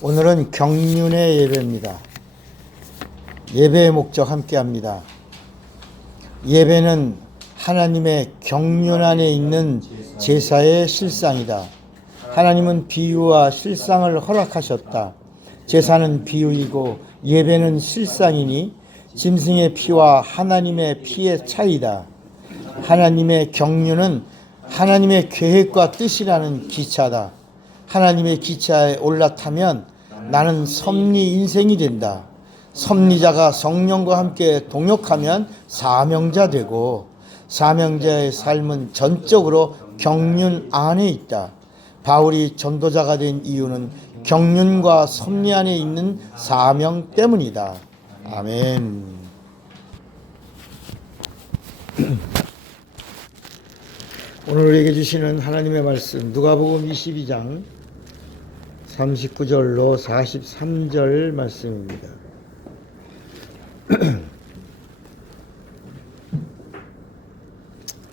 오늘은 경륜의 예배입니다. 예배의 목적 함께 합니다. 예배는 하나님의 경륜 안에 있는 제사의 실상이다. 하나님은 비유와 실상을 허락하셨다. 제사는 비유이고 예배는 실상이니 짐승의 피와 하나님의 피의 차이다. 하나님의 경륜은 하나님의 계획과 뜻이라는 기차다. 하나님의 기차에 올라타면 나는 섭리 인생이 된다. 섭리자가 성령과 함께 동역하면 사명자 되고, 사명자의 삶은 전적으로 경륜 안에 있다. 바울이 전도자가 된 이유는 경륜과 섭리 안에 있는 사명 때문이다. 아멘. 오늘 우리에게 주시는 하나님의 말씀, 누가복음 22장 39절로 43절 말씀입니다.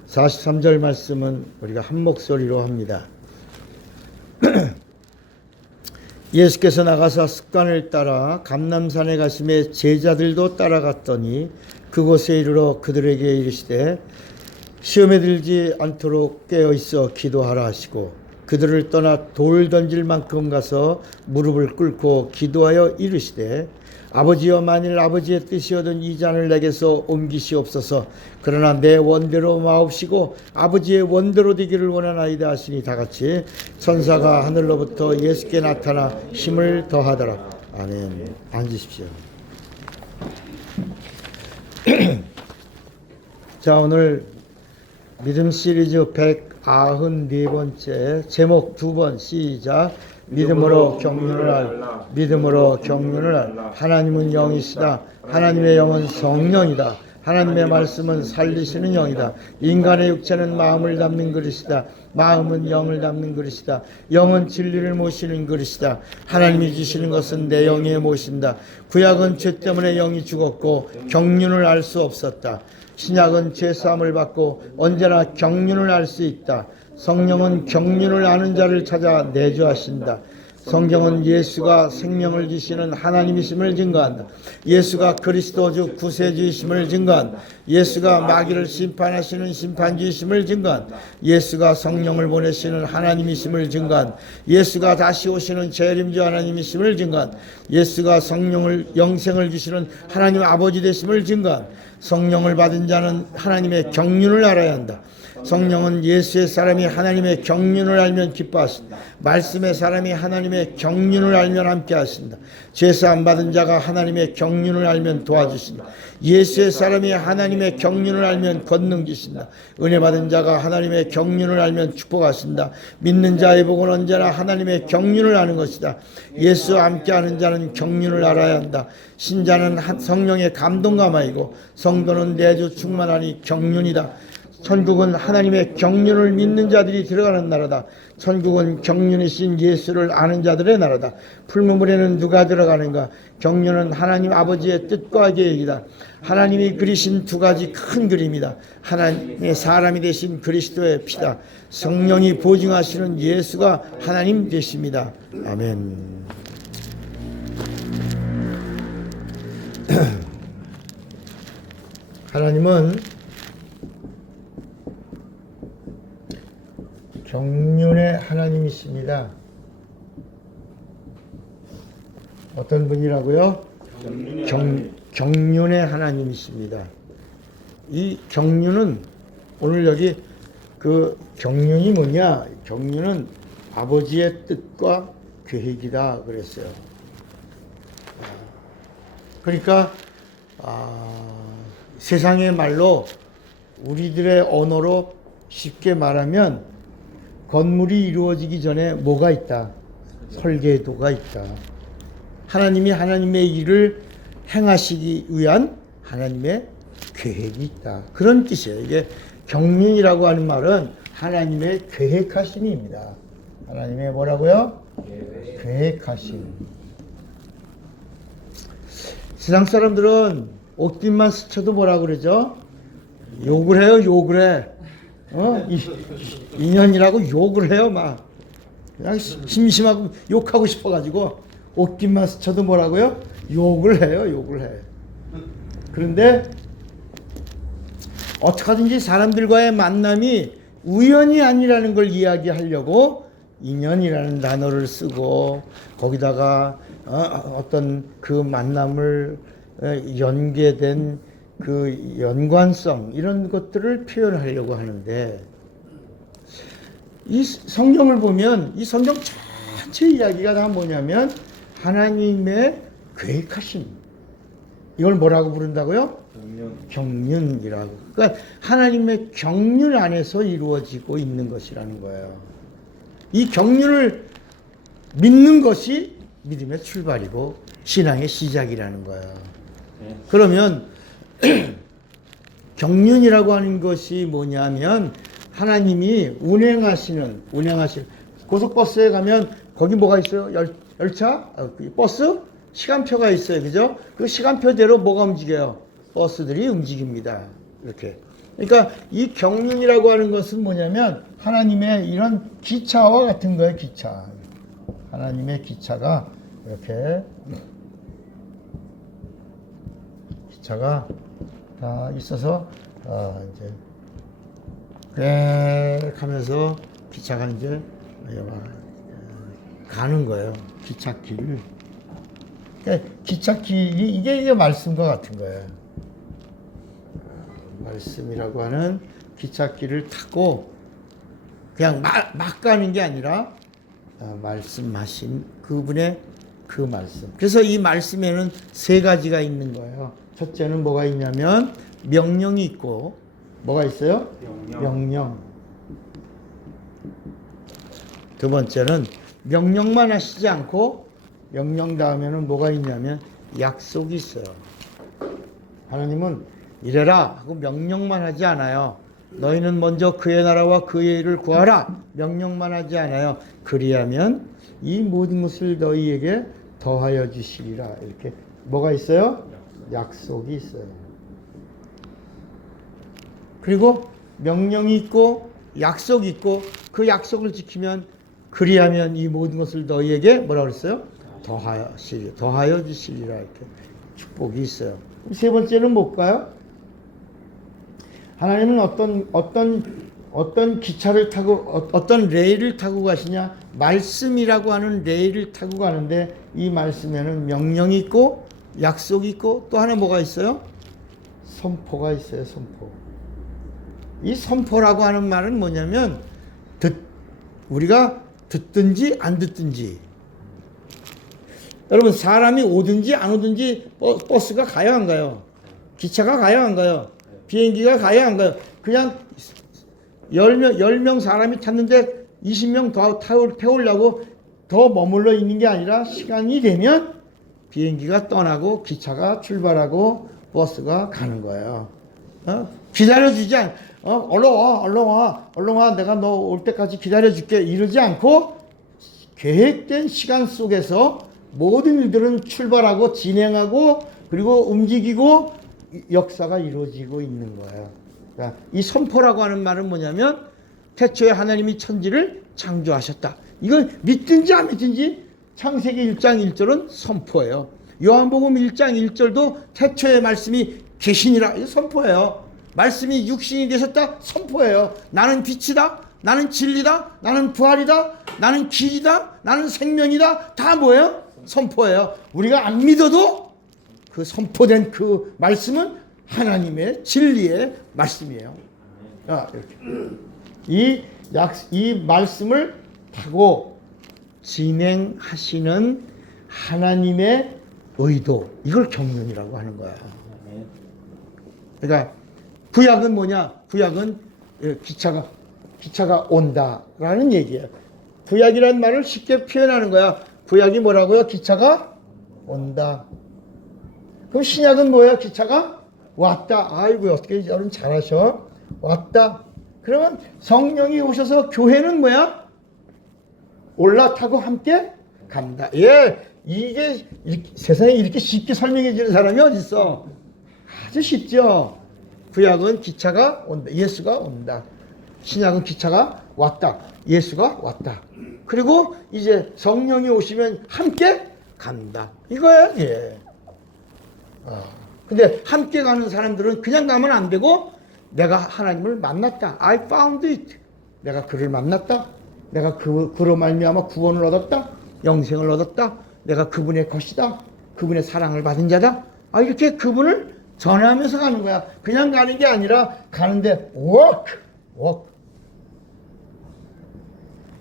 43절 말씀은 우리가 한 목소리로 합니다. 예수께서 나가사 습관을 따라 감람산에 가심에 제자들도 따라갔더니 그곳에 이르러 그들에게 이르시되 시험에 들지 않도록 깨어있어 기도하라 하시고, 그들을 떠나 돌 던질 만큼 가서 무릎을 꿇고 기도하여 이르시되 아버지여, 만일 아버지의 뜻이거든 이 잔을 내게서 옮기시옵소서. 그러나 내 원대로 마옵시고 아버지의 원대로 되기를 원하나이다 하시니 다같이 천사가 하늘로부터 예수께 나타나 힘을 더하더라. 아멘. 앉으십시오. 자, 오늘 믿음 시리즈 194번째 제목 2번 시작. 믿음으로 경륜을 할, 믿음으로 경륜을 할. 하나님은 영이시다. 하나님의 영은 성령이다. 하나님의 말씀은 살리시는 영이다. 인간의 육체는 마음을 담는 그릇이다. 마음은 영을 담는 그릇이다. 영은 진리를 모시는 그릇이다. 하나님이 주시는 것은 내 영에 모신다. 구약은 죄 때문에 영이 죽었고 경륜을 알 수 없었다. 신약은 죄사함을 받고 언제나 경륜을 알 수 있다. 성령은 경륜을 아는 자를 찾아 내주하신다. 성경은 예수가 생명을 주시는 하나님이심을 증거한다. 예수가 그리스도주 구세주이심을 증거한다. 예수가 마귀를 심판하시는 심판주이심을 증거한다. 예수가 성령을 보내시는 하나님이심을 증거한다. 예수가 다시 오시는 재림주 하나님이심을 증거한다. 예수가 성령을 영생을 주시는 하나님 아버지 되심을 증거한다. 성령을 받은 자는 하나님의 경륜을 알아야 한다. 성령은 예수의 사람이 하나님의 경륜을 알면 기뻐하신다. 말씀의 사람이 하나님의 경륜을 알면 함께 하신다. 죄사함 받은 자가 하나님의 경륜을 알면 도와주신다. 예수의 사람이 하나님의 경륜을 알면 권능 주신다. 은혜 받은 자가 하나님의 경륜을 알면 축복하신다. 믿는 자의 복은 언제나 하나님의 경륜을 아는 것이다. 예수와 함께하는 자는 경륜을 알아야 한다. 신자는 성령의 감동감화이고 성도는 내주 충만하니 경륜이다. 천국은 하나님의 경륜을 믿는 자들이 들어가는 나라다. 천국은 경륜이신 예수를 아는 자들의 나라다. 풀무불에는 누가 들어가는가? 경륜은 하나님 아버지의 뜻과 계획이다. 하나님이 그리신 두 가지 큰 그림이다. 하나님의 사람이 되신 그리스도의 피다. 성령이 보증하시는 예수가 하나님 되십니다. 아멘. 하나님은 경륜의 하나님이십니다. 어떤 분이라고요? 경륜의 하나님이십니다. 이 경륜은 오늘 여기 그 경륜이 뭐냐? 경륜은 아버지의 뜻과 계획이다 그랬어요. 그러니까 세상의 말로 우리들의 언어로 쉽게 말하면 건물이 이루어지기 전에 뭐가 있다? 설계도가 있다. 하나님이 하나님의 일을 행하시기 위한 하나님의 계획이 있다. 그런 뜻이에요. 이게 경륜이라고 하는 말은 하나님의 계획하심입니다. 하나님의 뭐라고요? 계획하심. 세상 사람들은 옷깃만 스쳐도 뭐라 그러죠? 욕을 해요, 욕을 해. 인연이라고 욕을 해요, 막. 그냥 심심하고 욕하고 싶어가지고 옷깃만 스쳐도 뭐라고요? 욕을 해요. 욕을 해. 그런데 어떻게든지 사람들과의 만남이 우연이 아니라는 걸 이야기하려고 인연이라는 단어를 쓰고 거기다가 어떤 그 만남을 연계된 그 연관성 이런 것들을 표현하려고 하는데 이 성경을 보면 이 성경 전체 이야기가 다 뭐냐면 하나님의 계획하심 이걸 뭐라고 부른다고요? 경륜이라고. 그러니까 하나님의 경륜 안에서 이루어지고 있는 것이라는 거예요. 이 경륜을 믿는 것이 믿음의 출발이고 신앙의 시작이라는 거예요. 그러면 경륜이라고 하는 것이 뭐냐면 하나님이 운행하시는 고속버스에 가면 거기 뭐가 있어요? 열차? 버스? 시간표가 있어요. 그죠? 그 시간표대로 뭐가 움직여요? 버스들이 움직입니다. 이렇게. 그러니까 이 경륜이라고 하는 것은 뭐냐면 하나님의 이런 기차와 같은 거예요. 기차. 하나님의 기차가 이렇게 기차가 다 있어서 이제 꽥 하면서 기차가 이제 가는 거예요. 기찻길을. 그러니까 기찻길이 이게 말씀과 같은 거예요. 말씀이라고 하는 기찻길을 타고 그냥 막 가는 게 아니라 말씀하신 그분의 그 말씀. 그래서 이 말씀에는 세 가지가 있는 거예요. 첫째는 뭐가 있냐면 명령이 있고 뭐가 있어요? 명령. 두 번째는 명령만 하시지 않고 명령 다음에는 뭐가 있냐면 약속이 있어요. 하나님은 이래라 하고 명령만 하지 않아요. 너희는 먼저 그의 나라와 그의 일을 구하라. 명령만 하지 않아요. 그리하면 이 모든 것을 너희에게 더하여 주시리라. 이렇게 뭐가 있어요? 약속이 있어요. 그리고 명령이 있고 약속이 있고 그 약속을 지키면 그리하면 이 모든 것을 너희에게 뭐라 그랬어요? 더하여 주시리라. 이렇게 축복이 있어요. 세 번째는 뭘까요? 하나님은 어떤 기차를 타고 어떤 레일을 타고 가시냐? 말씀이라고 하는 레일을 타고 가는데 이 말씀에는 명령이 있고 약속이 있고 또 하나 뭐가 있어요? 선포가 있어요. 선포. 이 선포라고 하는 말은 뭐냐면 우리가 듣든지 안 듣든지 여러분 사람이 오든지 안 오든지 버스가 가요 안 가요? 기차가 가요 안 가요? 비행기가 가요 안 가요? 그냥 10명 사람이 탔는데 20명 더 태우려고 더 머물러 있는 게 아니라 시간이 되면 비행기가 떠나고 기차가 출발하고 버스가 가는 거예요. 기다려주지 않 얼른 와 내가 너 올 때까지 기다려줄게 이러지 않고 계획된 시간 속에서 모든 일들은 출발하고 진행하고 그리고 움직이고 역사가 이루어지고 있는 거예요. 그러니까 이 선포라고 하는 말은 뭐냐면 태초에 하나님이 천지를 창조하셨다. 이건 믿든지 안 믿든지 창세기 1장 1절은 선포예요. 요한복음 1장 1절도 태초에 말씀이 계시니라. 이거 선포예요. 말씀이 육신이 되셨다. 선포예요. 나는 빛이다. 나는 진리다. 나는 부활이다. 나는 길이다. 나는 생명이다. 다 뭐예요? 선포예요. 우리가 안 믿어도 그 선포된 그 말씀은 하나님의 진리의 말씀이에요. 이렇게. 이 말씀을 타고 진행하시는 하나님의 의도, 이걸 경륜이라고 하는 거야. 그러니까 구약은 뭐냐? 구약은 기차가 온다라는 얘기예요. 구약이라는 말을 쉽게 표현하는 거야. 구약이 뭐라고요? 기차가 온다. 그럼 신약은 뭐예요? 기차가 왔다. 아이고 어떻게 여러분 잘하셔? 왔다. 그러면 성령이 오셔서 교회는 뭐야? 올라타고 함께 간다. 예, 이게 세상에 이렇게 쉽게 설명해 주는 사람이 어디 있어? 아주 쉽죠. 구약은 기차가 온다. 예수가 온다. 신약은 기차가 왔다. 예수가 왔다. 그리고 이제 성령이 오시면 함께 간다. 이거야 이게. 근데 함께 가는 사람들은 그냥 가면 안 되고 내가 하나님을 만났다. I found it. 내가 그를 만났다. 내가 그로 말미암아 구원을 얻었다. 영생을 얻었다. 내가 그분의 것이다. 그분의 사랑을 받은 자다. 이렇게 그분을 전하면서 가는 거야. 그냥 가는 게 아니라 가는데 work.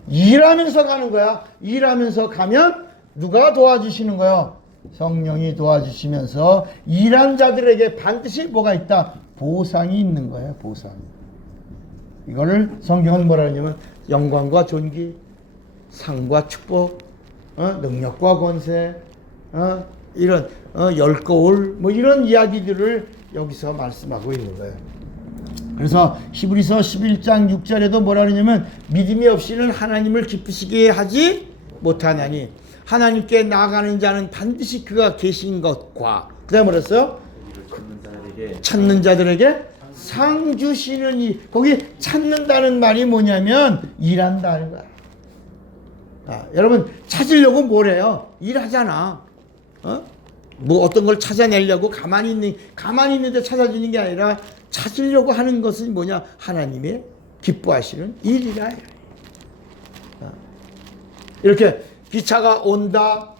일하면서 가는 거야. 일하면서 가면 누가 도와주시는 거야? 성령이 도와주시면서 일한 자들에게 반드시 뭐가 있다? 보상이 있는 거예요. 보상. 이거를 성경은 뭐라 하냐면 영광과 존귀, 상과 축복, 능력과 권세, 이런 열거울 뭐 이런 이야기들을 여기서 말씀하고 있는 거예요. 그래서 히브리서 11장 6절에도 뭐라 그러냐면 믿음이 없이는 하나님을 기쁘시게 하지 못하나니 하나님께 나아가는 자는 반드시 그가 계신 것과 그 다음에 뭐랬어요? 찾는 자들에게 상 주시는 이 거기 찾는다는 말이 뭐냐면 일한다는 거야. 여러분 찾으려고 뭘 해요? 일하잖아. 뭐 어떤 걸 찾아내려고 가만히 있는데 찾아주는 게 아니라 찾으려고 하는 것은 뭐냐? 하나님의 기뻐하시는 일이라. 이렇게 기차가 온다.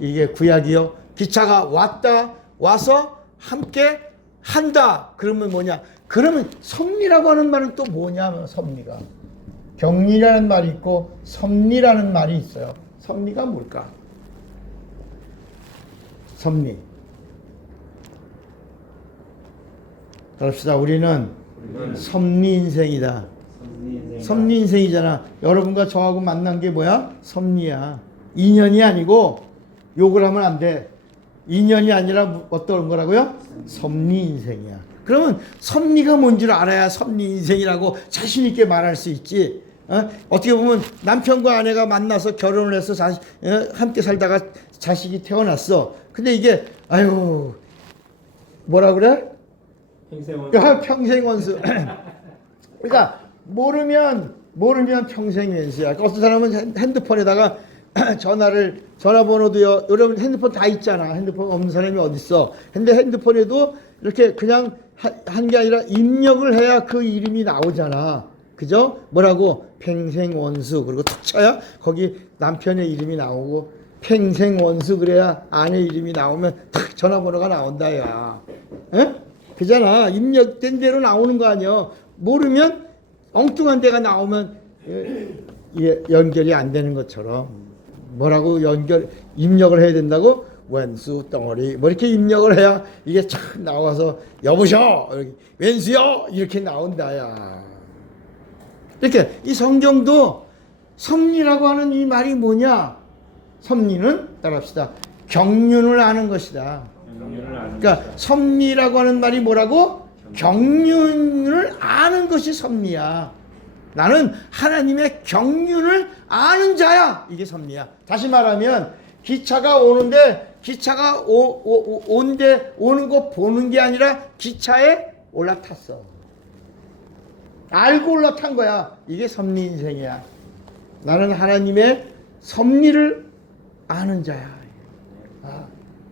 이게 구약이요. 기차가 왔다. 와서 함께 한다. 그러면 뭐냐? 그러면 섭리라고 하는 말은 또 뭐냐면 섭리가. 격리라는 말이 있고 섭리라는 말이 있어요. 섭리가 뭘까? 섭리. 그럽시다. 우리는 섭리 인생이다. 섭리 인생이잖아. 여러분과 저하고 만난 게 뭐야? 섭리야. 인연이 아니고 욕을 하면 안 돼. 인연이 아니라 어떤 거라고요? 섭리 인생이야. 그러면 섭리가 뭔 줄 알아야 섭리 인생이라고 자신 있게 말할 수 있지. 어떻게 보면 남편과 아내가 만나서 결혼을 해서 함께 살다가 자식이 태어났어. 근데 이게 뭐라 그래? 평생 원수. 그러니까 모르면 평생 원수야. 어떤 사람은 핸드폰에다가 전화번호도요. 여러분 핸드폰 다 있잖아. 핸드폰 없는 사람이 어디 있어? 근데 핸드폰에도 이렇게 그냥 한 게 아니라 입력을 해야 그 이름이 나오잖아. 그죠? 뭐라고? 평생 원수. 그리고 탁 쳐야 거기 남편의 이름이 나오고 평생 원수 그래야 아내 이름이 나오면 탁 전화번호가 나온다 야. 그잖아. 입력된 대로 나오는 거 아니야. 모르면 엉뚱한 데가 나오면 연결이 안 되는 것처럼 뭐라고 입력을 해야 된다고? 원수 덩어리 뭐 이렇게 입력을 해야 이게 착 나와서 여보셔 왼수요 이렇게 나온다 야. 이렇게 이 성경도 섭리라고 하는 이 말이 뭐냐? 섭리는 따라합시다. 경륜을 아는 것이다. 그러니까 섭리라고 하는 말이 뭐라고? 경륜을 아는 것이 섭리야. 나는 하나님의 경륜을 아는 자야. 이게 섭리야. 다시 말하면 기차가 오는데 기차가 오는 거 보는 게 아니라 기차에 올라탔어. 알고 올라탄 거야. 이게 섭리 인생이야. 나는 하나님의 섭리를 아는 자야.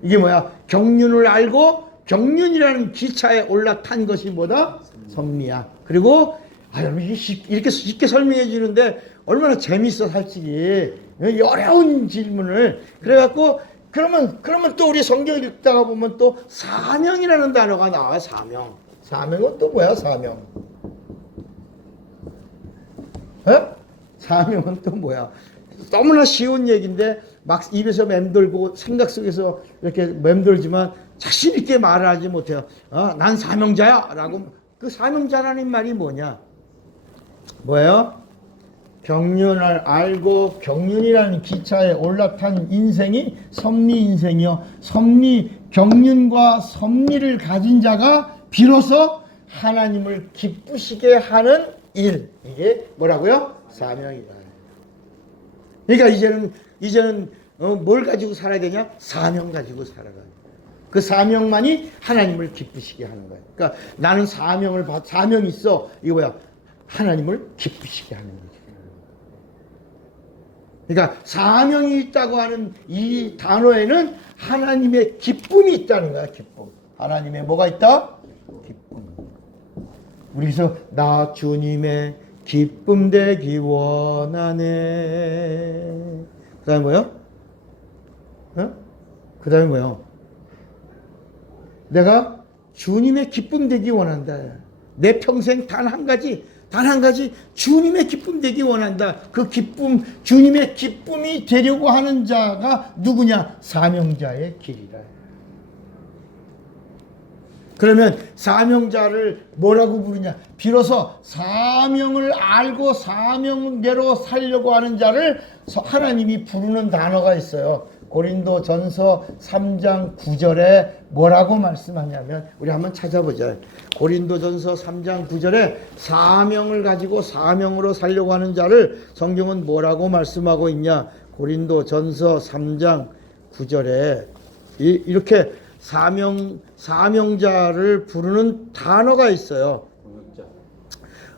이게 뭐야? 경륜을 알고 경륜이라는 기차에 올라탄 것이 뭐다? 섭리야. 그리고 이렇게 쉽게 설명해 주는데 얼마나 재밌어 솔직히. 어려운 질문을 그래갖고 그러면 또 우리 성경 읽다가 보면 또 사명이라는 단어가 나와. 사명은 또 뭐야? 사명. 사명은 또 뭐야? 너무나 쉬운 얘기인데 막 입에서 맴돌고 생각 속에서 이렇게 맴돌지만 자신 있게 말을 하지 못해요. 난 사명자야 라고. 그 사명자라는 말이 뭐냐? 뭐예요? 경륜을 알고 경륜이라는 기차에 올라탄 인생이 섭리 인생이요. 경륜과 섭리를 가진 자가 비로소 하나님을 기쁘시게 하는 일. 이게 뭐라고요? 사명이다. 그러니까 이제는 뭘 가지고 살아야 되냐? 사명 가지고 살아가야 돼. 그 사명만이 하나님을 기쁘시게 하는 거야. 그러니까 나는 사명이 있어. 이거 뭐야? 하나님을 기쁘시게 하는 거지. 그러니까 사명이 있다고 하는 이 단어에는 하나님의 기쁨이 있다는 거야. 기쁨. 하나님의 뭐가 있다? 기쁨. 우리서 나 주님의 기쁨 되기 원하네. 그 다음에 뭐요? 그 다음에 뭐요? 내가 주님의 기쁨 되기 원한다. 내 평생 단 한 가지 주님의 기쁨 되기 원한다. 그 기쁨, 주님의 기쁨이 되려고 하는 자가 누구냐? 사명자의 길이라. 그러면 사명자를 뭐라고 부르냐? 비로소 사명을 알고 사명대로 살려고 하는 자를 하나님이 부르는 단어가 있어요. 고린도전서 3장 9절에 뭐라고 말씀하냐면, 우리 한번 찾아보자. 고린도전서 3장 9절에 사명을 가지고 사명으로 살려고 하는 자를 성경은 뭐라고 말씀하고 있냐? 고린도전서 3장 9절에 이렇게 사명자를 부르는 단어가 있어요.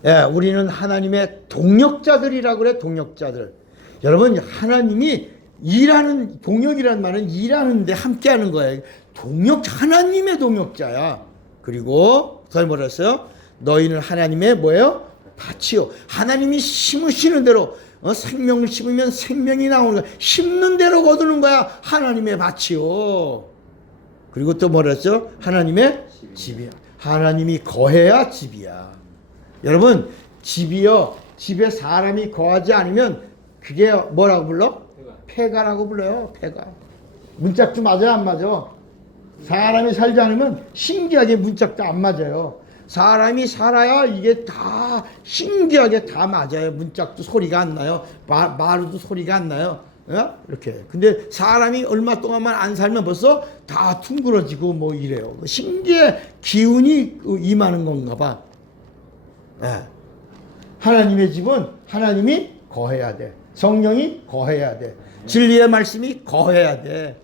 예, 우리는 하나님의 동역자들이라고 그래. 동역자들. 여러분, 하나님이 일하는, 동역이라는 말은 일하는데 함께하는 거예요. 하나님의 동역자야. 그리고 더 뭐라 했어요? 너희는 하나님의 뭐예요? 밭이요. 하나님이 심으시는 대로, 생명을 심으면 생명이 나오는 거야. 심는 대로 거두는 거야. 하나님의 밭이요. 그리고 또 뭐라 했죠? 하나님의 집이야. 하나님이 거해야 집이야. 여러분, 집이요. 집에 사람이 거하지 않으면 그게 뭐라고 불러? 폐가라고 불러요. 폐가. 문짝도 맞아요, 안 맞아? 사람이 살지 않으면 신기하게 문짝도 안 맞아요. 사람이 살아야 이게 다 신기하게 다 맞아요. 문짝도 소리가 안 나요. 마루도 소리가 안 나요. 이렇게. 근데 사람이 얼마 동안만 안 살면 벌써 다 둥그러지고 뭐 이래요. 신기해. 기운이 임하는 건가 봐. 하나님의 집은 하나님이 거해야 돼. 성령이 거해야 돼. 진리의 말씀이 거해야 돼.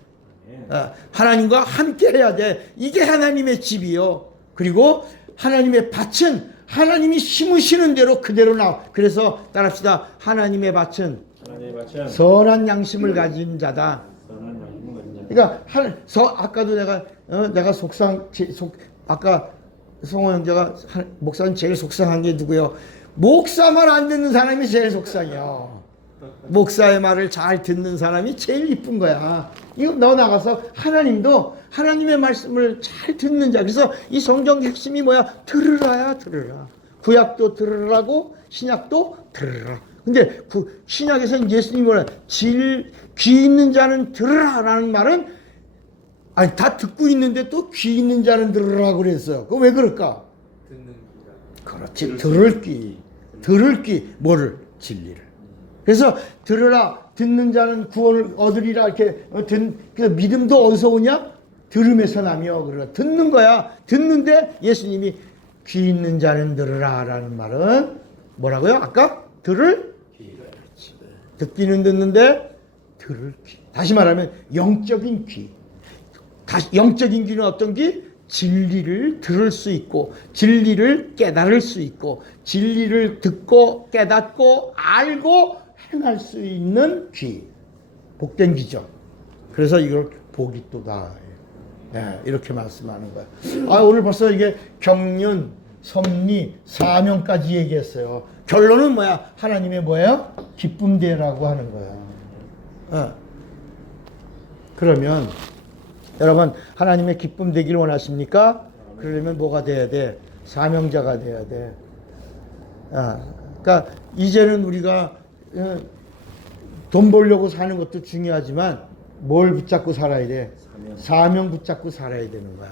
하나님과 함께 해야 돼. 이게 하나님의 집이요. 그리고 하나님의 밭은 하나님이 심으시는 대로 그대로 나와. 그래서 따라합시다. 하나님의 밭은 선한 양심을 가진 자다. 그러니까 아까도 내가 아까 성호 형제가 목사님 제일 속상한 게 누구요? 목사 말 안 듣는 사람이 제일 속상해요. 목사의 말을 잘 듣는 사람이 제일 이쁜 거야. 이거 너 나가서 하나님도 하나님의 말씀을 잘 듣는 자. 그래서 이 성경 핵심이 뭐야? 들으라야 들으라. 구약도 들으라고 신약도 들으라. 근데 신약에서는 예수님이 뭐라? 귀 있는 자는 들으라라는 말은 아니 다 듣고 있는데 또 귀 있는 자는 들으라고 그랬어요. 그거 왜 그럴까? 듣는 귀라. 그렇지. 들을 귀. 뭐를? 진리를. 그래서 들으라. 듣는 자는 구원을 얻으리라. 이렇게 그래서 믿음도 어디서 오냐? 들음에서 나며. 그러라. 듣는 거야. 듣는데 예수님이 귀 있는 자는 들으라라는 말은 뭐라고요? 아까 들을 귀. 듣기는 듣는데 들을 귀. 다시 말하면 영적인 귀. 영적인 귀는 어떤 귀? 진리를 들을 수 있고 진리를 깨달을 수 있고 진리를 듣고 깨닫고 알고 행할 수 있는 귀. 복된 귀죠. 그래서 이걸 복이 또다. 이렇게 말씀하는 거야. 오늘 벌써 이게 경륜, 섭리, 사명까지 얘기했어요. 결론은 뭐야? 하나님의 뭐예요? 기쁨되라고 하는 거야. 그러면 여러분, 하나님의 기쁨 되길 원하십니까? 그러려면 뭐가 돼야 돼? 사명자가 돼야 돼. 그러니까 이제는 우리가 돈 벌려고 사는 것도 중요하지만 뭘 붙잡고 살아야 돼? 사명 붙잡고 살아야 되는 거야.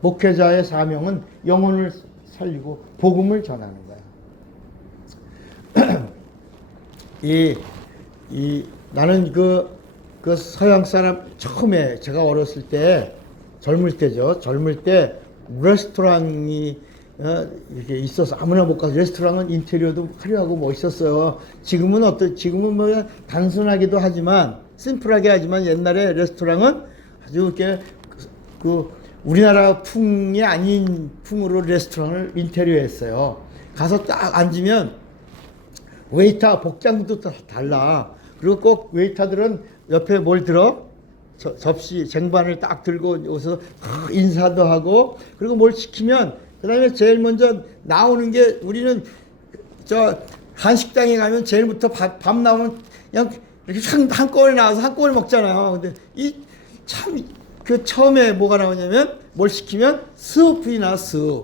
목회자의 사명은 영혼을 살리고 복음을 전하는 거야. 나는 그 서양 사람 처음에 제가 어렸을 때 젊을 때 레스토랑이 이렇게 있어서 아무나 못 가서 레스토랑은 인테리어도 화려하고 멋있었어요. 지금은 뭐 단순하기도 하지만 심플하게 하지만 옛날에 레스토랑은 아주 이렇게 우리나라 풍이 아닌 풍으로 레스토랑을 인테리어했어요. 가서 딱 앉으면 웨이터 복장도 달라. 그리고 꼭 웨이터들은 옆에 뭘 들어? 접시 쟁반을 딱 들고 오서 인사도 하고, 그리고 뭘 시키면 그 다음에 제일 먼저 나오는 게, 우리는 저 한식당에 가면 제일부터 밥 나오면 그냥 이렇게 한꺼번에 나와서 한꺼번에 먹잖아요. 근데 이 참 그 처음에 뭐가 나오냐면, 뭘 시키면 스프나 스.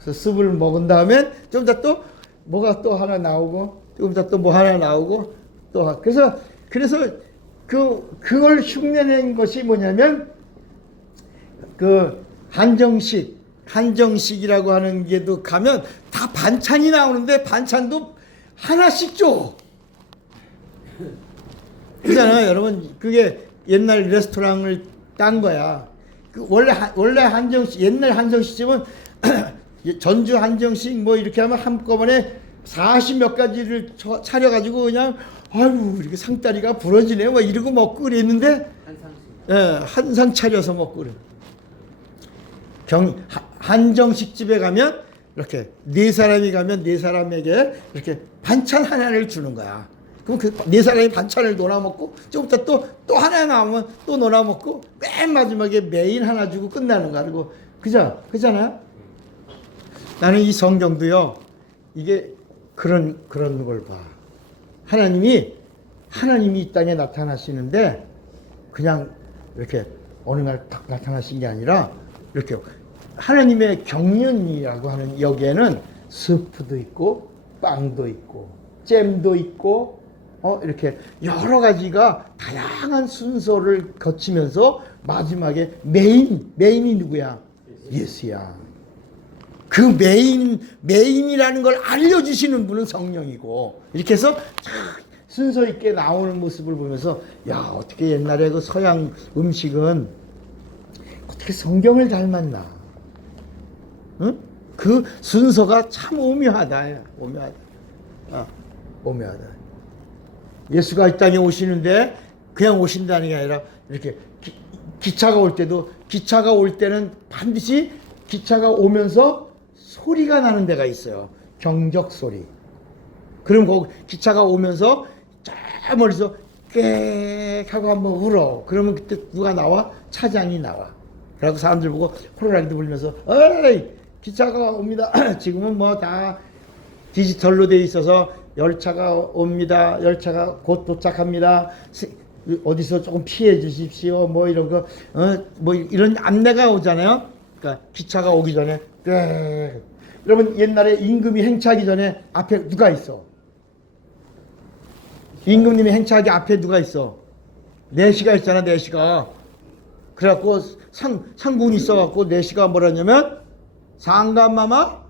그래서 스프를 먹은 다음에 좀 이따 또 뭐가 또 하나 나오고, 좀 이따 또 뭐 하나 나오고 또 그래서 그걸 흉내낸 것이 뭐냐면, 그 한정식이라고 하는 게도 가면 다 반찬이 나오는데 반찬도 하나씩 줘. 그잖아요, 여러분. 그게 옛날 레스토랑을 딴 거야. 원래 한정식, 옛날 한정식집은 전주 한정식 뭐 이렇게 하면 한꺼번에 40몇 가지를 차려가지고 그냥 아유 이렇게 상다리가 부러지네 뭐 이러고 먹고 그랬는데, 한 상 차려서 먹고 그래. 한정식 집에 가면 이렇게 네 사람이 가면 네 사람에게 이렇게 반찬 하나를 주는 거야. 그럼 그 네 사람이 반찬을 놀아 먹고, 좀 이따 또 하나 나오면 또 놀아 먹고, 맨 마지막에 메인 하나 주고 끝나는 거야. 그리고 그잖아. 나는 이 성경도요, 이게 그런 걸 봐. 하나님이 이 땅에 나타나시는데 그냥 이렇게 어느 날 딱 나타나신 게 아니라, 이렇게 하나님의 경륜이라고 하는 여기에는 스프도 있고 빵도 있고 잼도 있고 이렇게 여러 가지가 다양한 순서를 거치면서 마지막에 메인이 누구야? 예수야. 그 메인이라는 걸 알려주시는 분은 성령이고, 이렇게 해서 순서 있게 나오는 모습을 보면서, 야, 어떻게 옛날에 그 서양 음식은 어떻게 성경을 닮았나? 응? 그 순서가 참 오묘하다. 오묘하다. 예수가 이 땅에 오시는데 그냥 오신다는 게 아니라, 이렇게 기차가 올 때는 반드시 기차가 오면서 소리가 나는 데가 있어요. 경적 소리. 그럼 거기 기차가 오면서 저 멀리서 꽥 하고 한번 울어. 그러면 그때 누가 나와? 차장이 나와. 그래서 사람들 보고 호루라기도 불면서, 어이 기차가 옵니다. 지금은 뭐 다 디지털로 돼 있어서 열차가 옵니다. 열차가 곧 도착합니다. 어디서 조금 피해 주십시오. 뭐 이런 거, 뭐 이런 안내가 오잖아요. 그러니까 기차가 오기 전에, 여러분 옛날에 임금이 행차하기 전에 앞에 누가 있어? 임금님이 행차하기 앞에 누가 있어? 내시가 있잖아, 내시가. 그래갖고 상군이 있어갖고 내시가 뭐라냐면, 상감마마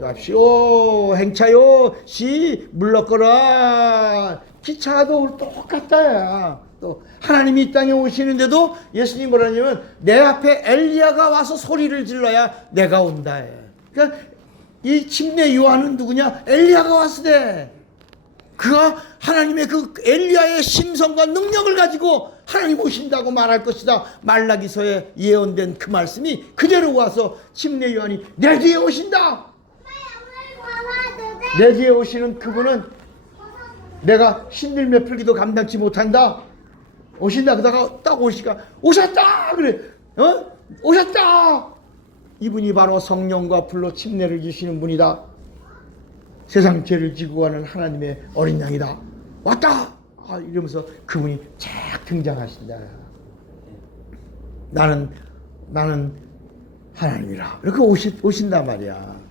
합시오, 행차요, 시 물러거라. 기차도 똑같다야. 또 하나님이 이 땅에 오시는데도 예수님이 뭐라냐면, 내 앞에 엘리야가 와서 소리를 질러야 내가 온다. 그러니까 이 침례 요한은 누구냐? 엘리야가 왔으되, 그가 하나님의 그 엘리야의 심성과 능력을 가지고 하나님 오신다고 말할 것이다. 말라기서에 예언된 그 말씀이 그대로 와서 침례 요한이 내 뒤에 오신다. 내 뒤에 오시는 그분은 내가 신들며 풀기도 감당치 못한다. 오신다. 그러다가 딱 오셨다. 그래. 오셨다. 이분이 바로 성령과 불로 침례를 주시는 분이다. 세상 죄를 지고 가는 하나님의 어린 양이다. 왔다. 이러면서 그분이 쫙 등장하신다. 나는 하나님이라. 이렇게 오신단 말이야.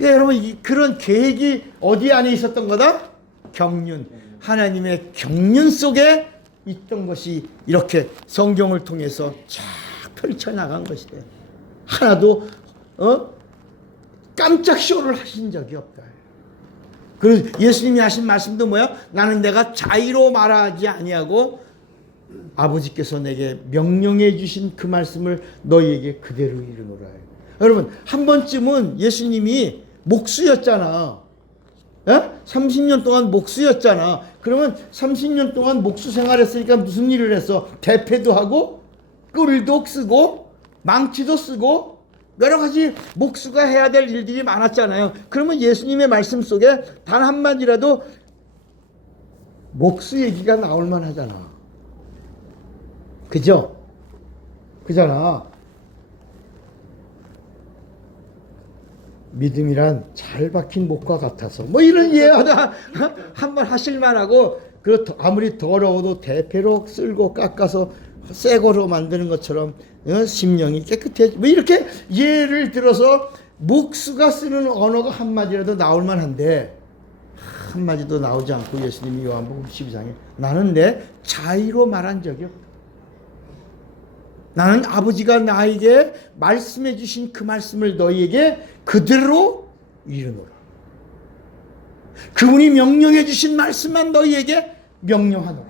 여러분, 그런 계획이 어디 안에 있었던 거다? 경륜. 하나님의 경륜 속에 있던 것이 이렇게 성경을 통해서 쫙 펼쳐나간 것이다. 하나도 깜짝 쇼를 하신 적이 없다. 그래서 예수님이 하신 말씀도 뭐야? 나는 내가 자의로 말하지 아니하고 아버지께서 내게 명령해 주신 그 말씀을 너희에게 그대로 이르노라. 여러분, 한 번쯤은 예수님이 목수였잖아. 30년 동안 목수였잖아. 그러면 30년 동안 목수 생활했으니까 무슨 일을 했어? 대패도 하고 꿀도 쓰고 망치도 쓰고 여러 가지 목수가 해야 될 일들이 많았잖아요. 그러면 예수님의 말씀 속에 단 한마디라도 목수 얘기가 나올 만하잖아. 그죠? 그잖아. 믿음이란 잘 박힌 목과 같아서 뭐 이런 예하다 한 말 하실 만하고, 그 아무리 더러워도 대패로 쓸고 깎아서 새 거로 만드는 것처럼 심령이 깨끗해, 뭐 이렇게 예를 들어서 목수가 쓰는 언어가 한마디라도 나올 만한데 한마디도 나오지 않고 예수님이 요한복음 12장에 나는 내 자의로 말한 적이 없다. 나는 아버지가 나에게 말씀해 주신 그 말씀을 너희에게 그대로 이르노라. 그분이 명령해 주신 말씀만 너희에게 명령하노라.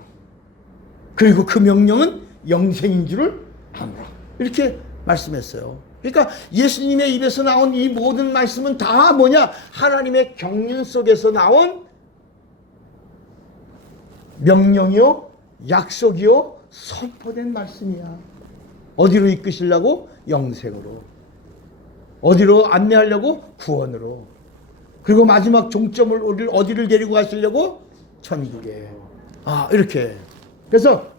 그리고 그 명령은 영생인 줄을 아노라. 이렇게 말씀했어요. 그러니까 예수님의 입에서 나온 이 모든 말씀은 다 뭐냐? 하나님의 경륜 속에서 나온 명령이요, 약속이요, 선포된 말씀이야. 어디로 이끄시려고? 영생으로. 어디로 안내하려고? 구원으로. 그리고 마지막 종점을 어디를 데리고 가시려고? 천국에. 이렇게. 그래서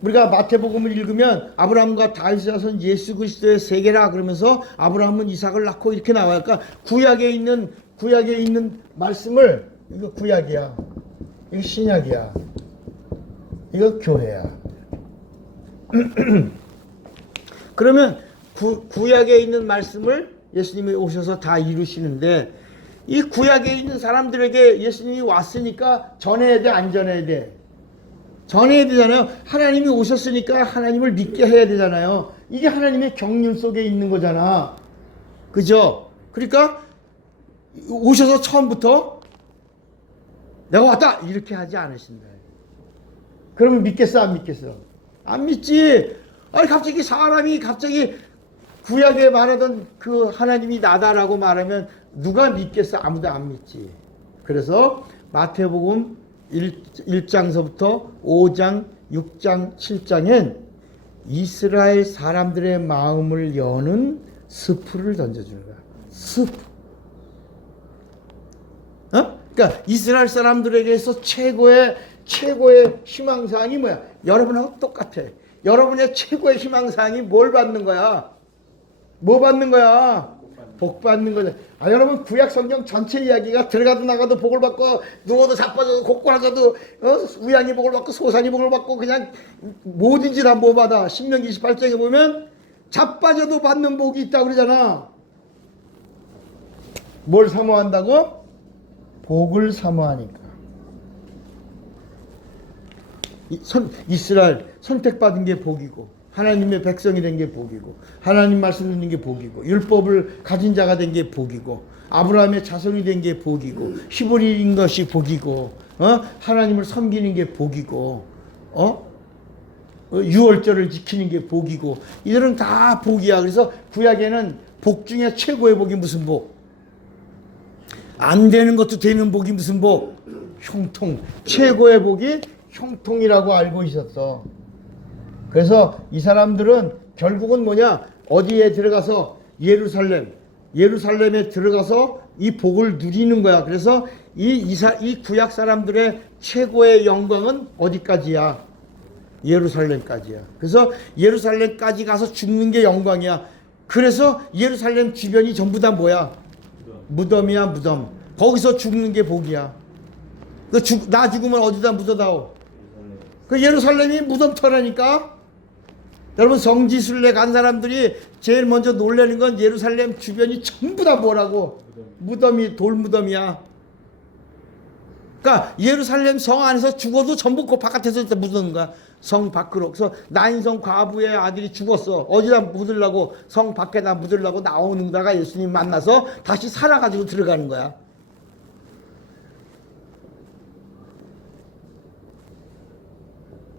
우리가 마태복음을 읽으면 아브라함과 다윗의 자손 예수 그리스도의 세계라 그러면서 아브라함은 이삭을 낳고 이렇게 나와요. 그러니까 구약에 있는 말씀을, 이거 구약이야, 이거 신약이야, 이거 교회야. 그러면 구약에 있는 말씀을 예수님이 오셔서 다 이루시는데, 이 구약에 있는 사람들에게 예수님이 왔으니까 전해야 돼, 안 전해야 돼? 전해야 되잖아요. 하나님이 오셨으니까 하나님을 믿게 해야 되잖아요. 이게 하나님의 경륜 속에 있는 거잖아. 그죠? 그러니까 오셔서 처음부터 내가 왔다 이렇게 하지 않으신다. 그러면 믿겠어, 안 믿겠어? 안 믿지. 아니 갑자기 사람이 구약에 말하던 그 하나님이 나다라고 말하면 누가 믿겠어? 아무도 안 믿지. 그래서 마태복음 1장서부터 5장, 6장, 7장엔 이스라엘 사람들의 마음을 여는 스프를 던져주는 거야. 스프. 그러니까 이스라엘 사람들에게서 최고의 희망사항이 뭐야? 여러분하고 똑같아. 여러분의 최고의 희망사항이 뭘 받는 거야? 뭐 받는 거야? 복 받는 거죠. 여러분 구약 성경 전체 이야기가 들어가도 나가도 복을 받고, 누워도 자빠져도 곡고라져도 우양이 복을 받고 소산이 복을 받고, 그냥 뭐든지 다 뭐 받아. 신명기 28장에 보면 자빠져도 받는 복이 있다고 그러잖아. 뭘 사모한다고? 복을 사모하니까. 이스라엘 선택받은 게 복이고, 하나님의 백성이 된 게 복이고, 하나님 말씀 듣는 게 복이고, 율법을 가진 자가 된 게 복이고, 아브라함의 자손이 된 게 복이고, 히브리인 것이 복이고, 하나님을 섬기는 게 복이고, 유월절을 지키는 게 복이고, 이들은 다 복이야. 그래서 구약에는 복 중에 최고의 복이 무슨 복? 안 되는 것도 되는 복이 무슨 복? 형통. 최고의 복이 형통이라고 알고 있었어. 그래서 이 사람들은 결국은 뭐냐? 어디에 들어가서 예루살렘에 들어가서 이 복을 누리는 거야. 그래서 이 구약 사람들의 최고의 영광은 어디까지야? 예루살렘까지야. 그래서 예루살렘까지 가서 죽는 게 영광이야. 그래서 예루살렘 주변이 전부 다 뭐야? 무덤이야, 무덤. 거기서 죽는 게 복이야. 나 죽으면 어디다 묻어다오? 그 예루살렘이 무덤터라니까. 여러분 성지순례 간 사람들이 제일 먼저 놀라는 건 예루살렘 주변이 전부 다 뭐라고? 무덤이, 돌무덤이야. 그러니까 예루살렘 성 안에서 죽어도 전부 그 바깥에서 묻는 거야. 성 밖으로. 그래서 나인성 과부의 아들이 죽었어. 어디다 묻으려고? 성 밖에다 묻으려고 나오는다가 예수님 만나서 다시 살아가지고 들어가는 거야.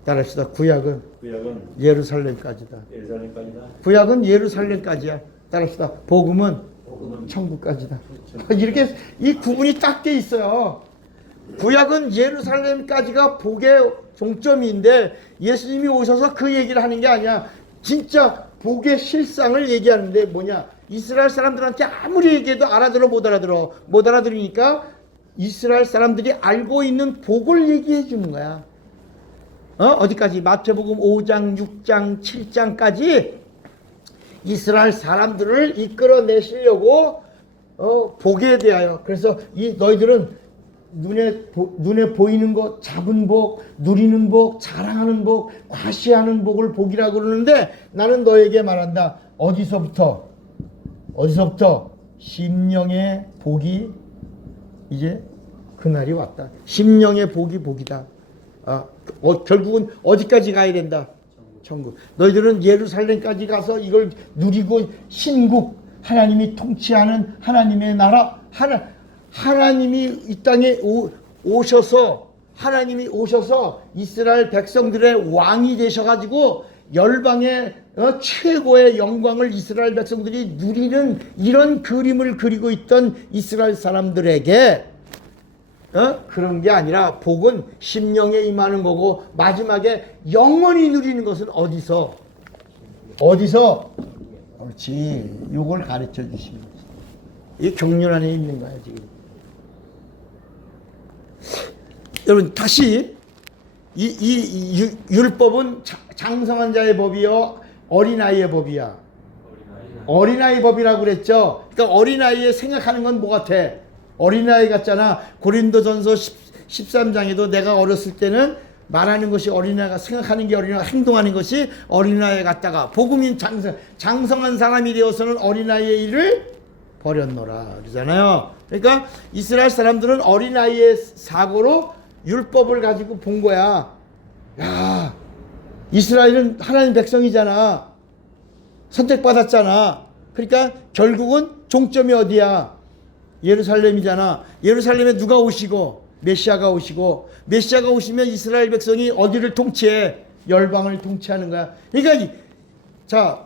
따라합시다. 구약은 예루살렘까지다. 구약은 예루살렘까지야. 따라합시다. 복음은 천국까지다. 이렇게 이 구분이 딱 돼 있어요. 구약은 예루살렘까지가 복의 종점인데 예수님이 오셔서 그 얘기를 하는 게 아니야. 진짜 복의 실상을 얘기하는데 뭐냐? 이스라엘 사람들한테 아무리 얘기해도 알아들어 못 알아들으니까 이스라엘 사람들이 알고 있는 복을 얘기해 주는 거야. 어디까지? 마태복음 5장, 6장, 7장까지 이스라엘 사람들을 이끌어내시려고 복에 대하여. 그래서 너희들은 눈에 보이는 것, 잡은 복, 누리는 복, 자랑하는 복, 과시하는 복을 복이라고 그러는데 나는 너에게 말한다. 어디서부터? 심령의 복이 이제 그날이 왔다. 심령의 복이 복이다. 결국은 어디까지 가야 된다? 천국. 너희들은 예루살렘까지 가서 이걸 누리고 신국, 하나님이 통치하는 하나님의 나라, 하나님이 이 땅에 하나님이 오셔서 이스라엘 백성들의 왕이 되셔가지고 열방의 최고의 영광을 이스라엘 백성들이 누리는 이런 그림을 그리고 있던 이스라엘 사람들에게 그런 게 아니라 복은 심령에 임하는 거고 마지막에 영원히 누리는 것은 어디서? 그렇지. 이걸 가르쳐 주시는 거지. 이 경륜 안에 있는 거야 지금. 여러분 다시 이 율법은 장성한 자의 법이요 어린아이의 법이야. 어린아이 법이라고 그랬죠. 그러니까 어린아이에 생각하는 건 뭐 같아? 어린아이 같잖아. 고린도전서 13장에도 내가 어렸을 때는 말하는 것이 어린아이가 생각하는 게 어린아이가 행동하는 것이 어린아이 같다가 복음인 장성한 사람이 되어서는 어린아이의 일을 버렸노라 그러잖아요. 그러니까 이스라엘 사람들은 어린아이의 사고로 율법을 가지고 본 거야. 야, 이스라엘은 하나님 백성이잖아. 선택받았잖아. 그러니까 결국은 종점이 어디야? 예루살렘이잖아. 예루살렘에 누가 오시고? 메시아가 오시고, 메시아가 오시면 이스라엘 백성이 어디를 통치해? 열방을 통치하는 거야. 그러니까 자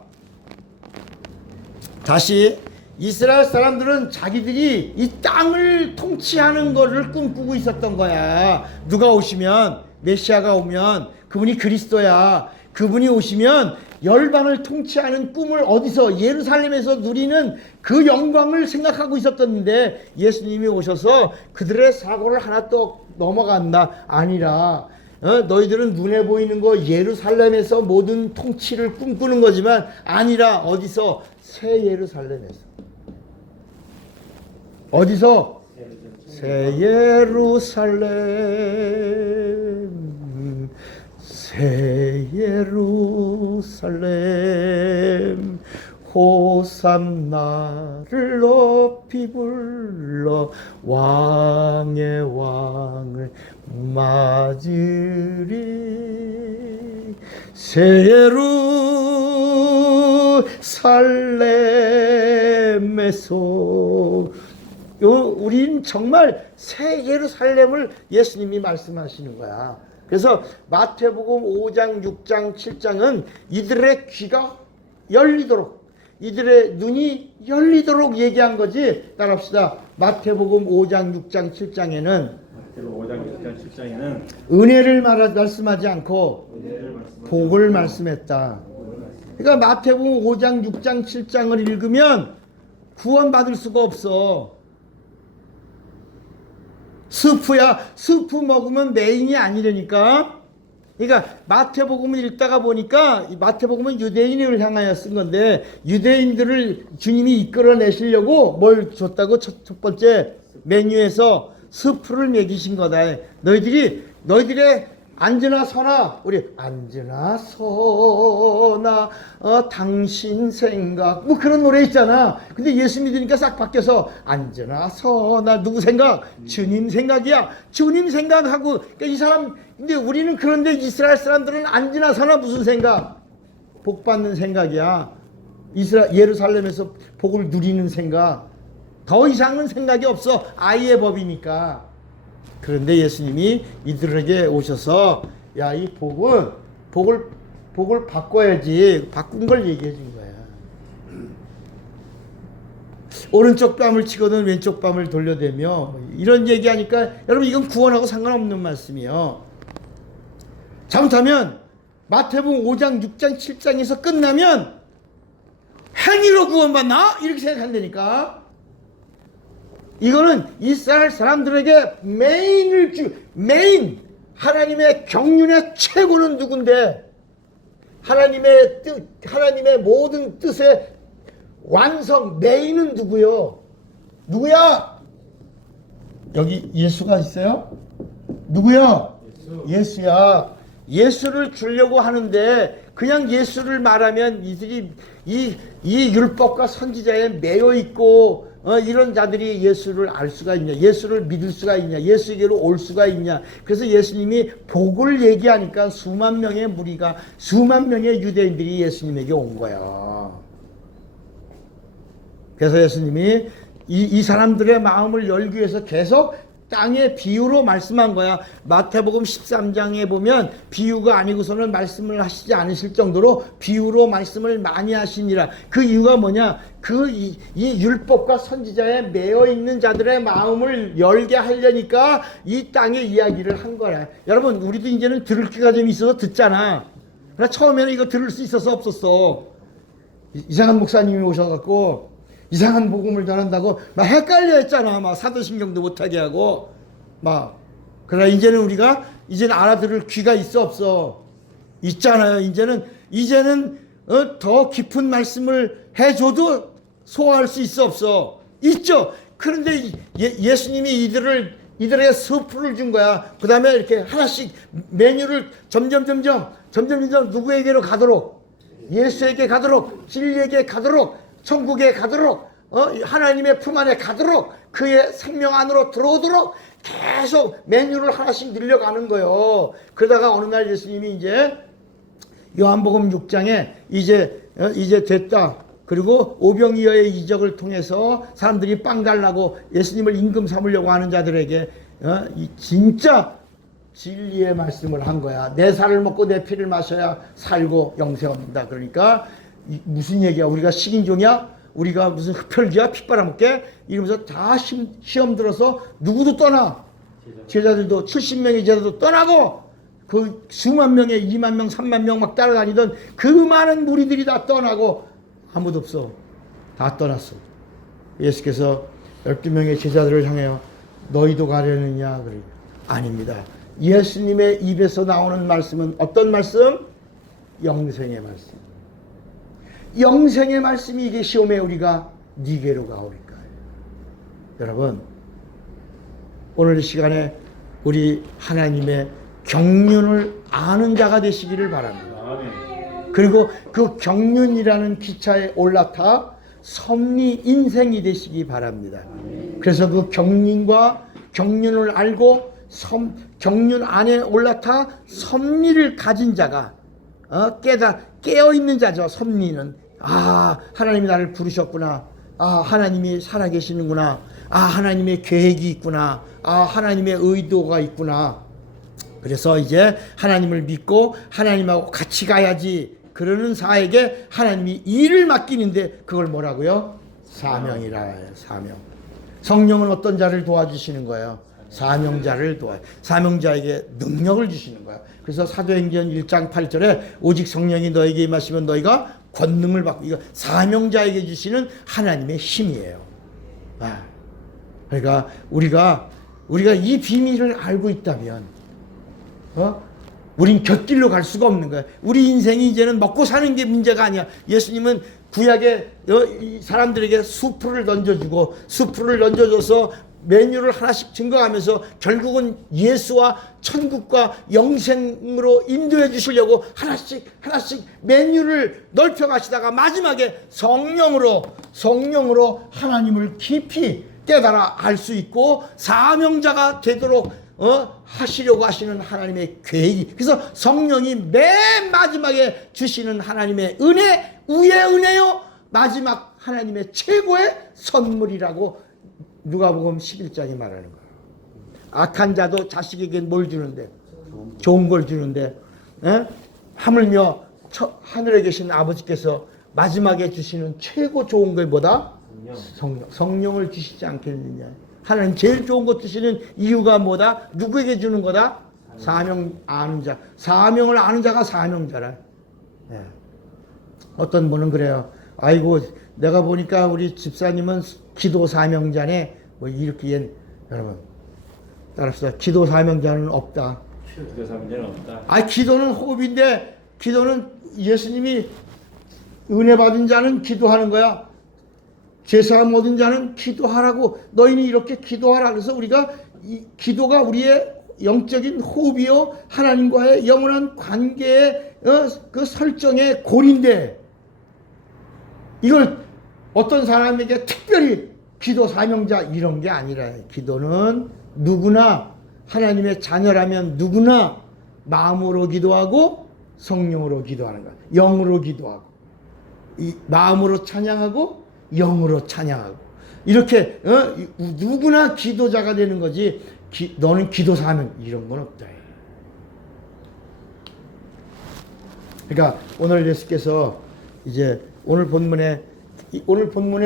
다시 이스라엘 사람들은 자기들이 이 땅을 통치하는 것을 꿈꾸고 있었던 거야. 누가 오시면, 메시아가 오면 그분이 그리스도야. 그분이 오시면 열방을 통치하는 꿈을 어디서? 예루살렘에서 누리는 그 영광을 생각하고 있었던데 예수님이 오셔서 그들의 사고를 하나 또 넘어간다. 아니라 너희들은 눈에 보이는 거 예루살렘에서 모든 통치를 꿈꾸는 거지만 아니라 어디서? 새 예루살렘에서. 어디서? 새 예루살렘, 새 예루살렘, 호산나를 높이 불러 왕의 왕을 맞으리. 새 예루살렘에서 우린 정말 새 예루살렘을 예수님이 말씀하시는 거야. 그래서 마태복음 5장, 6장, 7장은 이들의 귀가 열리도록, 이들의 눈이 열리도록 얘기한 거지. 따라합시다. 마태복음 5장, 6장, 7장에는 은혜를 말씀하지 않고 복을 말씀했다. 그러니까 마태복음 5장, 6장, 7장을 읽으면 구원받을 수가 없어. 스프 먹으면 메인이 아니라니까. 그러니까 마태복음을 읽다가 보니까 마태복음은 유대인을 향하여 쓴 건데 유대인들을 주님이 이끌어내시려고 뭘 줬다고? 첫 번째 메뉴에서 스프를 먹이신 거다. 너희들의 앉으나 서나, 우리 앉으나 서나 당신 생각 뭐 그런 노래 있잖아. 근데 예수 믿으니까 싹 바뀌어서 앉으나 서나 누구 생각? 주님 생각이야. 주님 생각하고. 그러니까 이 사람, 근데 우리는 그런데 이스라엘 사람들은 앉으나 서나 무슨 생각? 복 받는 생각이야. 예루살렘에서 복을 누리는 생각. 더 이상은 생각이 없어. 아이의 법이니까. 그런데 예수님이 이들에게 오셔서 야, 이 복을 바꿔야지. 바꾼 걸 얘기해 준 거야. 오른쪽 뺨을 치고는 왼쪽 뺨을 돌려대며 이런 얘기하니까 여러분 이건 구원하고 상관없는 말씀이에요. 잘못하면 마태복음 5장, 6장, 7장에서 끝나면 행위로 구원받나? 이렇게 생각한다니까. 이거는 이스라엘 사람들에게 메인 하나님의 경륜의 최고는 누군데? 하나님의 모든 뜻의 완성 메인은 누구요? 누구야? 여기 예수가 있어요? 누구야? 예수야. 예수를 주려고 하는데 그냥 예수를 말하면 이들이 이 율법과 선지자에 매여 있고 이런 자들이 예수를 알 수가 있냐, 예수를 믿을 수가 있냐, 예수에게로 올 수가 있냐. 그래서 예수님이 복을 얘기하니까 수만 명의 무리가, 수만 명의 유대인들이 예수님에게 온 거야. 그래서 예수님이 이 사람들의 마음을 열기 위해서 계속 땅의 비유로 말씀한 거야. 마태복음 13장에 보면 비유가 아니고서는 말씀을 하시지 않으실 정도로 비유로 말씀을 많이 하시니라. 그 이유가 뭐냐? 이 율법과 선지자에 매여 있는 자들의 마음을 열게 하려니까 이 땅의 이야기를 한 거야. 여러분, 우리도 이제는 들을 기가 좀 있어서 듣잖아. 그러나 처음에는 이거 들을 수 있어서 없었어. 이상한 목사님이 오셔갖고 이상한 복음을 전한다고 막 헷갈려 했잖아. 막 사도신경도 못하게 하고 막. 그러나 이제는 이제는 알아들을 귀가 있어 없어? 있잖아요. 이제는 더 깊은 말씀을 해줘도 소화할 수 있어 없어? 있죠. 그런데 예수님이 이들에게 서프를 준 거야. 그 다음에 이렇게 하나씩 메뉴를 점점 누구에게로 가도록, 예수에게 가도록, 진리에게 가도록, 천국에 가도록, 하나님의 품 안에 가도록, 그의 생명 안으로 들어오도록 계속 메뉴를 하나씩 늘려가는 거예요. 그러다가 어느 날 예수님이 이제 요한복음 6장에 이제 됐다. 그리고 오병이어의 이적을 통해서 사람들이 빵 달라고 예수님을 임금 삼으려고 하는 자들에게 진짜 진리의 말씀을 한 거야. 내 살을 먹고 내 피를 마셔야 살고 영생 얻는다. 그러니까 무슨 얘기야? 우리가 식인종이야? 우리가 무슨 흡혈귀야? 피 빨아먹게? 이러면서 다 시험 들어서 누구도 떠나. 제자들도 70명의 제자들도 떠나고 그 수만 명의 2만 명 3만 명 막 따라다니던 그 많은 무리들이 다 떠나고 아무도 없어. 다 떠났어. 예수께서 12명의 제자들을 향하여 너희도 가려느냐? 그래. 아닙니다. 예수님의 입에서 나오는 말씀은 어떤 말씀? 영생의 말씀. 영생의 말씀이 이게 시험에 우리가 니게로 가오리까. 여러분, 오늘 이 시간에 우리 하나님의 경륜을 아는 자가 되시기를 바랍니다. 그리고 그 경륜이라는 기차에 올라타 섭리 인생이 되시기 바랍니다. 그래서 그 경륜을 알고 경륜 안에 올라타 섭리를 가진 자가 깨어있는 자죠. 섭리는 하나님이 나를 부르셨구나. 하나님이 살아계시는구나. 하나님의 계획이 있구나. 하나님의 의도가 있구나. 그래서 이제 하나님을 믿고 하나님하고 같이 가야지. 그러는 자에게 하나님이 일을 맡기는데 그걸 뭐라고요? 사명이라 해요. 사명. 성령은 어떤 자를 도와주시는 거예요? 사명자를 사명자에게 능력을 주시는 거야. 그래서 사도행전 1장 8절에 오직 성령이 너에게 임하시면 너희가 권능을 받고, 이거 사명자에게 주시는 하나님의 힘이에요. 그러니까 우리가 이 비밀을 알고 있다면 우린 곁길로 갈 수가 없는 거야. 우리 인생이 이제는 먹고 사는 게 문제가 아니야. 예수님은 구약에 사람들에게 수프를 던져주고 수프를 던져줘서 메뉴를 하나씩 증거하면서 결국은 예수와 천국과 영생으로 인도해 주시려고 하나씩 메뉴를 넓혀 가시다가 마지막에 성령으로 하나님을 깊이 깨달아 알 수 있고 사명자가 되도록 하시려고 하시는 하나님의 계획이, 그래서 성령이 맨 마지막에 주시는 하나님의 은혜, 우의 은혜요 마지막 하나님의 최고의 선물이라고 누가복음 11장이 말하는 거예요. 악한 자도 자식에게 뭘 주는데? 좋은 걸 주는데, 하물며 하늘에 계신 아버지께서 마지막에 주시는 최고 좋은 게 뭐다? 성령을 주시지 않겠느냐. 하나님 제일 좋은 것 주시는 이유가 뭐다? 누구에게 주는 거다? 사명 아는 자. 사명을 아는 자가 사명자라. 어떤 분은 그래요. 아이고, 내가 보니까 우리 집사님은 기도 사명자네. 뭐 이렇게 여러분 따라서 기도 사명자는 없다. 기도 사명자는 없다. 아, 기도는 호흡인데 기도는 예수님이 은혜 받은 자는 기도하는 거야. 죄사함 얻은 자는 기도하라고. 너희는 이렇게 기도하라. 그래서 우리가 이 기도가 우리의 영적인 호흡이요 하나님과의 영원한 관계의 그 설정의 골인데, 이걸 어떤 사람에게 특별히 기도 사명자 이런 게 아니라, 기도는 누구나 하나님의 자녀라면 누구나 마음으로 기도하고 성령으로 기도하는 거야. 영으로 기도하고 이 마음으로 찬양하고 영으로 찬양하고 이렇게 누구나 기도자가 되는 거지. 너는 기도 사명 이런 건 없다. 그러니까 오늘 예수께서 이제 오늘 본문의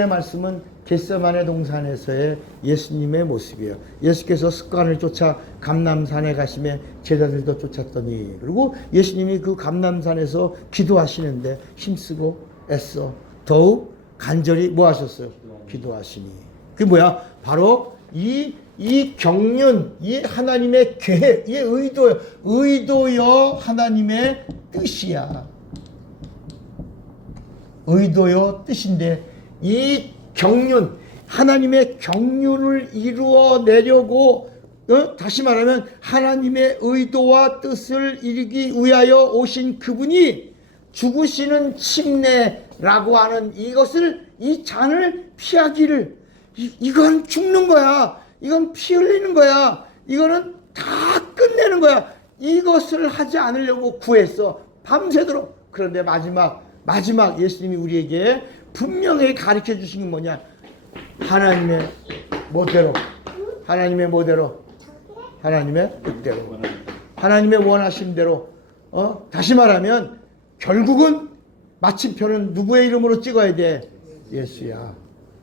말씀은 겟세마네 동산에서의 예수님의 모습이에요. 예수께서 습관을 쫓아 감람산에 가심에 제자들도 쫓았더니, 그리고 예수님이 그 감람산에서 기도하시는데 힘쓰고 애써 더욱 간절히 뭐 하셨어요? 기도하시니. 그게 뭐야? 바로 이 경륜, 이 하나님의 계획, 이 의도요 하나님의 뜻이야. 의도요 뜻인데, 이 경륜, 하나님의 경륜을 이루어내려고 다시 말하면 하나님의 의도와 뜻을 이루기 위하여 오신 그분이 죽으시는 침례라고 하는 이것을, 이 잔을 피하기를, 이건 죽는 거야. 이건 피 흘리는 거야. 이거는 다 끝내는 거야. 이것을 하지 않으려고 구했어. 밤새도록. 그런데 마지막 예수님이 우리에게 분명히 가르쳐 주신 게 뭐냐? 하나님의 모델로, 하나님의 뜻대로, 하나님의 원하심대로. 다시 말하면 결국은 마침표는 누구의 이름으로 찍어야 돼? 예수야.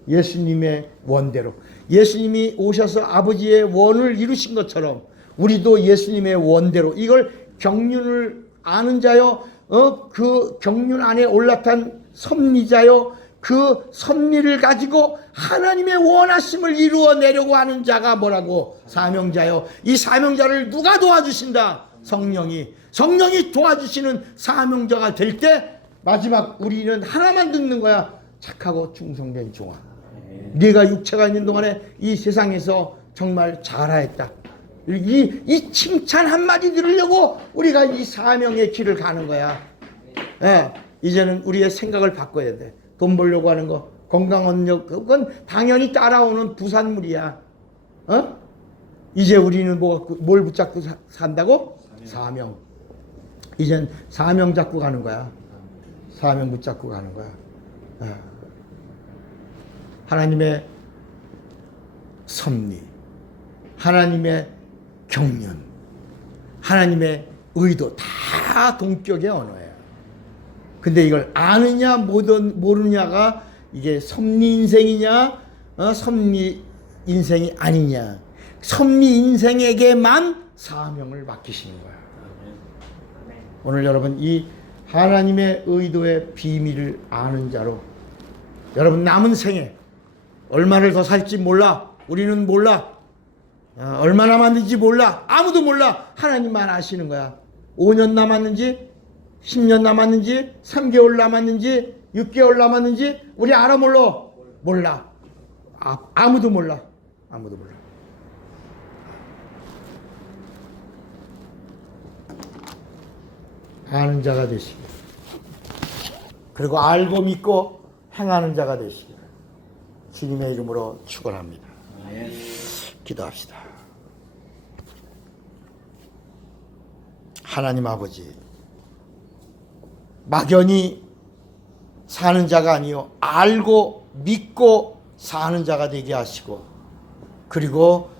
예수님의 원대로. 예수님이 오셔서 아버지의 원을 이루신 것처럼 우리도 예수님의 원대로, 이걸 경륜을 아는 자요, 그 경륜 안에 올라탄 섭리자요, 그 섭리를 가지고 하나님의 원하심을 이루어내려고 하는 자가 뭐라고? 사명자요. 이 사명자를 누가 도와주신다? 성령이 도와주시는 사명자가 될 때 마지막 우리는 하나만 듣는 거야. 착하고 충성된 종아, 네가 육체가 있는 동안에 이 세상에서 정말 잘하였다. 이 칭찬 한마디 들으려고 우리가 이 사명의 길을 가는 거야. 이제는 우리의 생각을 바꿔야 돼. 돈 벌려고 하는 거, 건강 얻려고, 그건 당연히 따라오는 부산물이야. 이제 우리는 뭘 붙잡고 산다고? 사명. 이젠 사명 잡고 가는 거야. 사명 붙잡고 가는 거야. 하나님의 섭리, 하나님의 경륜, 하나님의 의도, 다 동격의 언어예요. 근데 이걸 아느냐 모르느냐가 이게 섭리 인생이냐, 섭리 인생이 아니냐. 섭리 인생에게만 사명을 맡기시는 거야. 오늘 여러분 이 하나님의 의도의 비밀을 아는 자로, 여러분 남은 생에 얼마를 더 살지 몰라. 우리는 몰라. 얼마 남았는지 몰라. 아무도 몰라. 하나님만 아시는 거야. 5년 남았는지 10년 남았는지 3개월 남았는지 6개월 남았는지 우리 알아 몰라. 아무도 몰라. 아는 자가 되시길, 그리고 알고 믿고 행하는 자가 되시길 주님의 이름으로 축원합니다. 기도합시다. 하나님 아버지, 막연히 사는 자가 아니요 알고 믿고 사는 자가 되게 하시고, 그리고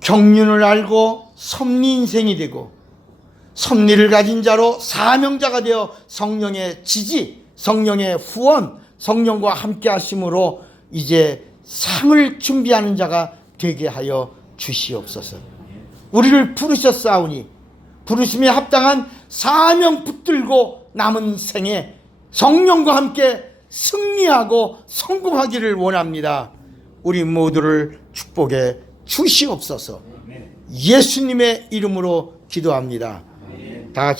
경륜을 알고 섭리 인생이 되고 섭리를 가진 자로 사명자가 되어 성령의 지지, 성령의 후원, 성령과 함께 하심으로 이제 상을 준비하는 자가 되게 하여 주시옵소서. 우리를 부르셨사오니 부르심에 합당한 사명 붙들고 남은 생에 성령과 함께 승리하고 성공하기를 원합니다. 우리 모두를 축복해 주시옵소서. 예수님의 이름으로 기도합니다. 다 같이